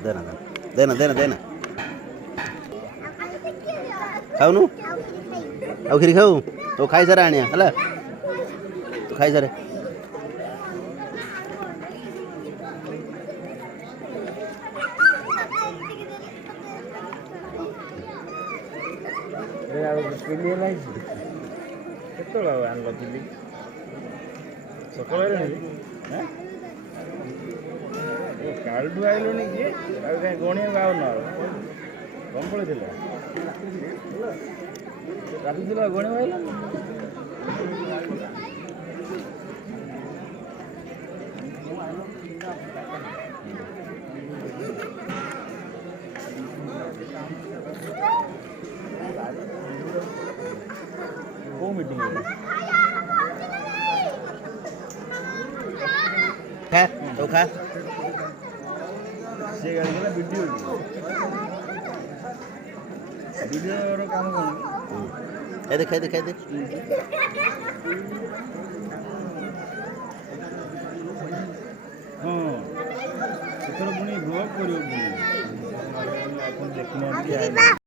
देना देना देना देना खाऊनु आउ खिरी खाऊ तो खाई सारा आनिया है तो खाई सारे କେତେବେଳେ ଆଣିଲ ଦିଲ୍ଲୀ ସକାଳେ କାଲିଠୁ ଆଇଲୁଣି କି ଆଉ କାହିଁ ଗଣିବାକୁ ଆଉନ ଆଉ କମ୍ ପଳେଇଥିଲା କାଟିଥିଲା ଗଣିବାକୁ ଆଇଲନି କୋଉ ମିଟିଂ खा तो खा ସେ ଗାଡ଼ି ଗଲା ଭିଡ଼ିଓର କାମ କ'ଣ ଖାଇ ଦେ ହଁ ଏଥର ପୁଣି ବ୍ଲଗ୍ କରିବ ପୁଣି ଆପଣ ଦେଖିନାହାନ୍ତି